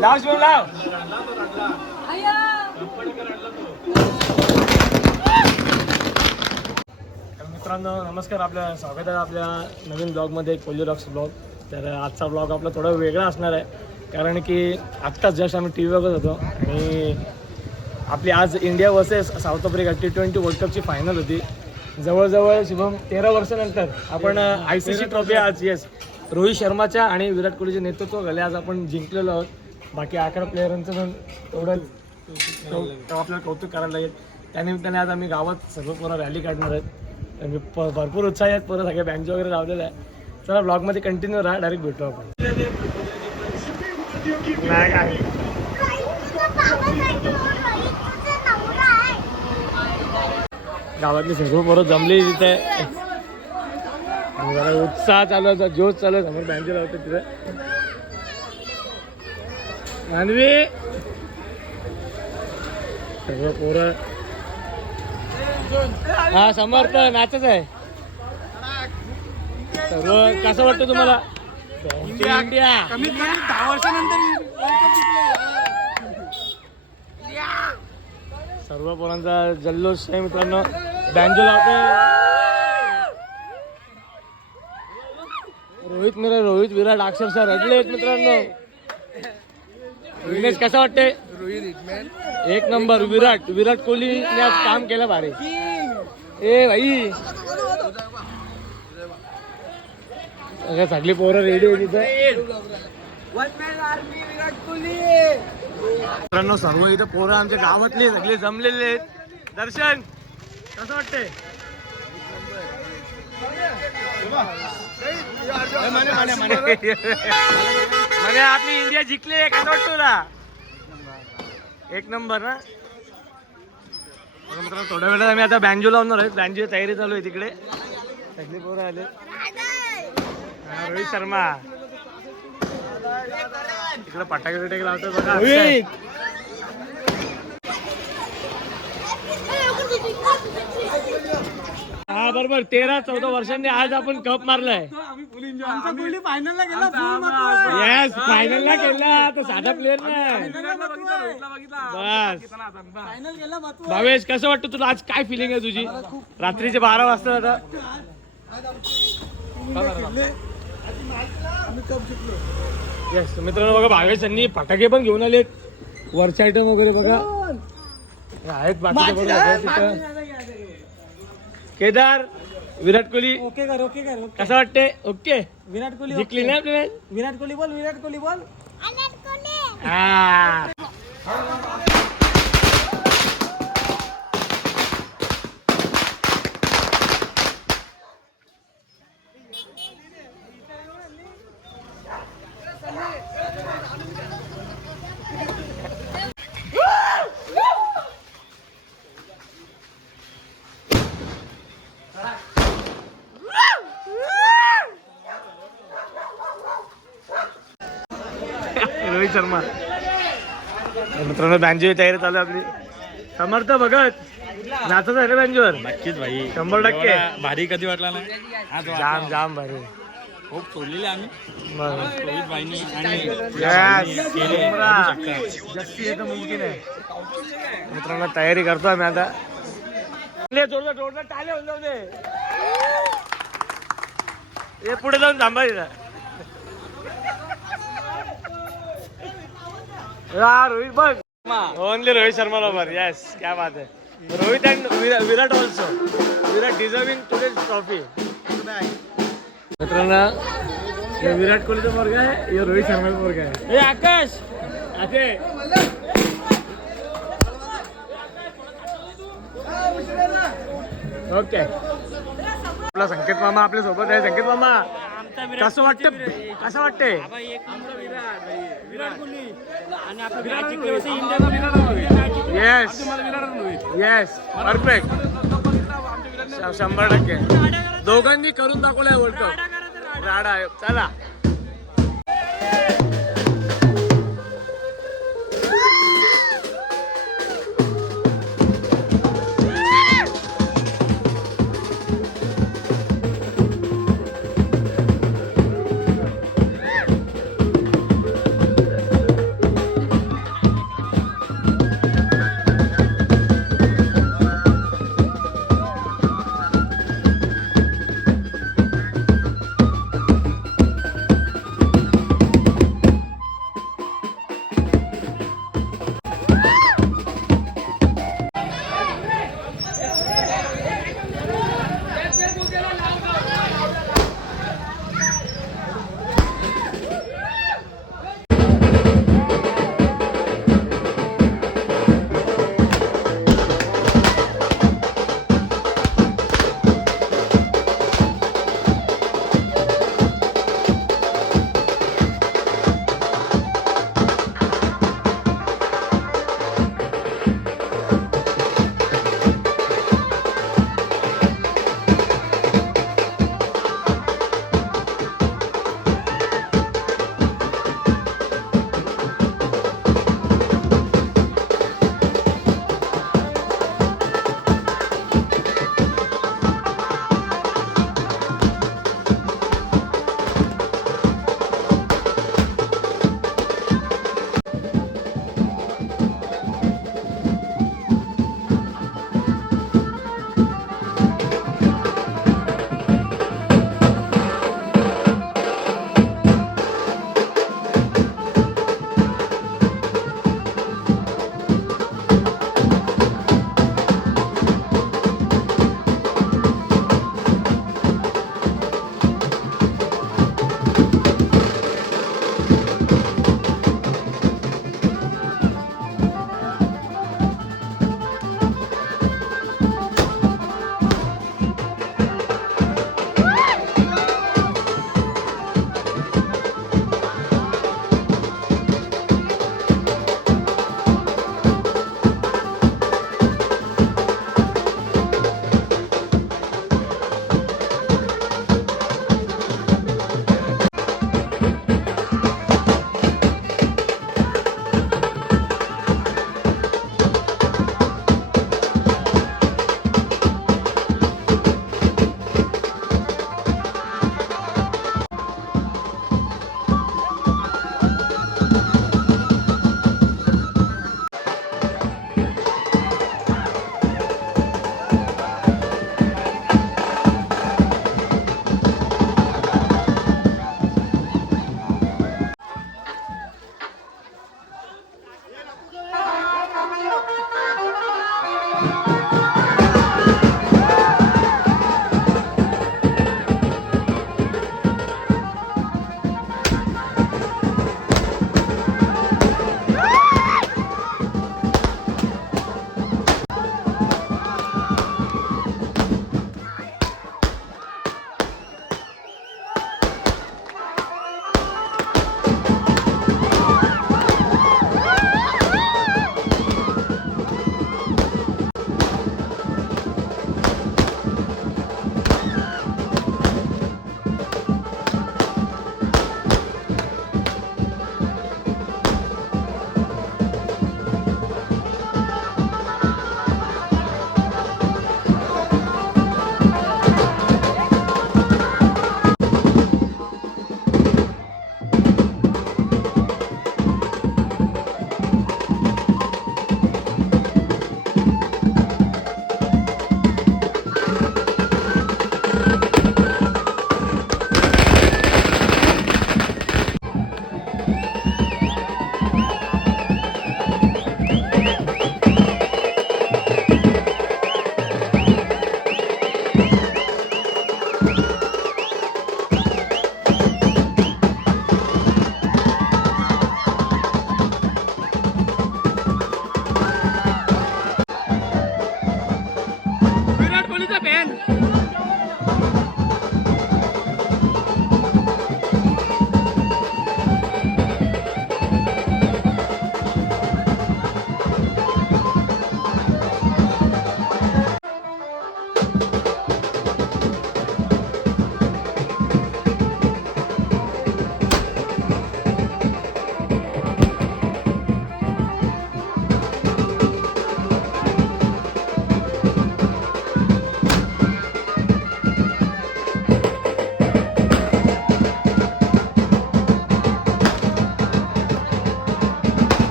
लाव शिवम लाव. मित्रांनो नमस्कार, आपल्या स्वागत आहे आपल्या नवीन ब्लॉगमध्ये, कोल्ही रॉक्स ब्लॉग. तर आजचा ब्लॉग आपला थोडा वेगळा असणार आहे, कारण की आत्ताच जस्ट आम्ही टी व्ही बघत होतो आणि आपली आज India versus South Africa T20 world कपची फायनल होती. जवळजवळ शुभम 13 वर्षानंतर आपण ICC ट्रॉफी आज रोहित शर्माच्या आणि विराट कोहलीचे नेतृत्वाखाली आज आपण जिंकलेलो आहोत. बाकी 11 प्लेयरांचं पण तेवढं आपल्याला कौतुक करायला लागेल. त्यानिमित्ताने आज आम्ही गावात सर्व पूर्ण रॅली काढणार आहेत. भरपूर उत्साह आहेत, परत सगळे बँच वगैरे लावलेलं आहे. चला ब्लॉगमध्ये कंटिन्यू राहा, डायरेक्ट भेटू आपण. नाही काय गावातली सर्व पोरं जमली तिथे, जरा उत्साह चालू आहे, जोश चालू आहे. समोर बँच लावते तिथे मानवी सर्व पोरं. हा समर्थ नाचच आहे सर्व. कसं वाटतं तुम्हाला? इंडिया कमीत कमी 10 वर्षानंतर सर्व पोरांचा जल्लोष आहे मित्रांनो. बँजो लावते रोहित विराट अक्षरशः रडले आहेत मित्रांनो. विघ्नेश कसं वाटते? एक नंबर. विराट कोहलीने आज काम केलं भारी. ए भाई सगळी पोरं रेडी आहे तिथं मित्रांनो. सर्व इथं पोरं आमच्या गावातले सगळे जमलेले आहेत. दर्शन कसं वाटतंय? म्हणजे आपली इंडिया जिंकली, कसं वाटतो ना? एक नंबर ना मित्रांनो. थोड्या वेळात आम्ही आता बँजो लावणार आहे. बँजोची तयारी चालू आहे तिकडे. सगळे पोरं आले. रोहित शर्मा तिकडे पटाके बिटाके लावतो बघा. हा बरोबर. 13-14 वर्षांनी आज आपण कप मारलाय. फायनलला गेला तर साधा प्लेअर नाही. बस भावेश, कसं वाटतं तुला? आज काय फिलिंग आहे तुझी? रात्रीचे 12 वाजता आता येस मित्रांनो. बघा भावेशांनी फटाके पण घेऊन आलेत. वरचे आयटम वगैरे बघा आहेत. बाकीचे बघा केदार. विराट कोहली ओके कर. कसं वाटते? ओके. विराट कोहली जिंकली ना आपल्याला. विराट कोहली बोल. हा रोहित शर्मा. मित्रांनो बँजोची तयारी चालू आहे आपली. समर्थ भगत नाचत आहे रे बँजोवर. नक्कीच भाई, 100%. भारी कधी वाटला नाही. जाम भारी. खूप सोडलेले आम्ही रोहित भाईनी आणि जास्ती येतं मुमकिन आहे. मित्रांनो तयारी करतो आम्ही आता. जोरदार टाळे होऊन जाऊ दे. हे पुढे जाऊन थांबा तिथं. रोहित बघ. ओनली रोहित शर्मा बरोबर. येस, क्या बात है. Rohit and Virat also. Virat deserving today's trophy. मित्रांनो हे विराट कोहलीचा वर्ग आहे, हे रोहित शर्माचा वर्ग आहे. हे आकाश असे ओके. आपला संकेत मामा आपल्या सोबत आहे. संकेत मामा कसं वाटतं? कसं वाटते? Yes perfect. 100% दोघांनी करून दाखवलाय वर्ल्ड कप. राडा चला.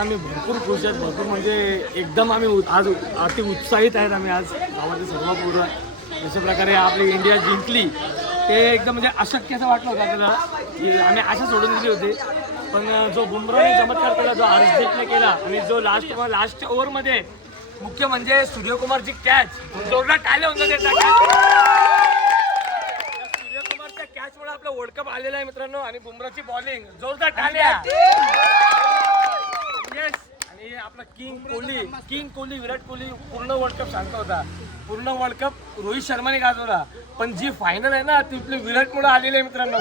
आम्ही भरपूर खुश आहेत, भरपूर म्हणजे एकदम आम्ही आज अति उत्साहित आहेत आम्ही आज गावातील सर्व पोरं. जशा प्रकारे आपली इंडिया जिंकली ते एकदम म्हणजे अशक्य असं वाटलं होतं आपल्याला की आम्ही आशा सोडून दिली होती. पण जो बुमराने चमत्कार केला, जो हर्षदीपने केला आणि जो लास्ट ओव्हरमध्ये मुख्य म्हणजे सूर्यकुमारची कॅच जोरदार टाळ्या होऊन सूर्यकुमारच्या कॅचमुळे आपला वर्ल्ड कप आलेला आहे मित्रांनो. आणि बुमराची बॉलिंग जोरदार टाळ्या. येस. आणि आपला किंग कोहली विराट कोहली पूर्ण वर्ल्ड कप शांत होता. पूर्ण वर्ल्ड कप रोहित शर्माने गाजवला. पण जी फायनल आहे ना ती आपली विराटमुळे आलेली आहे मित्रांनो.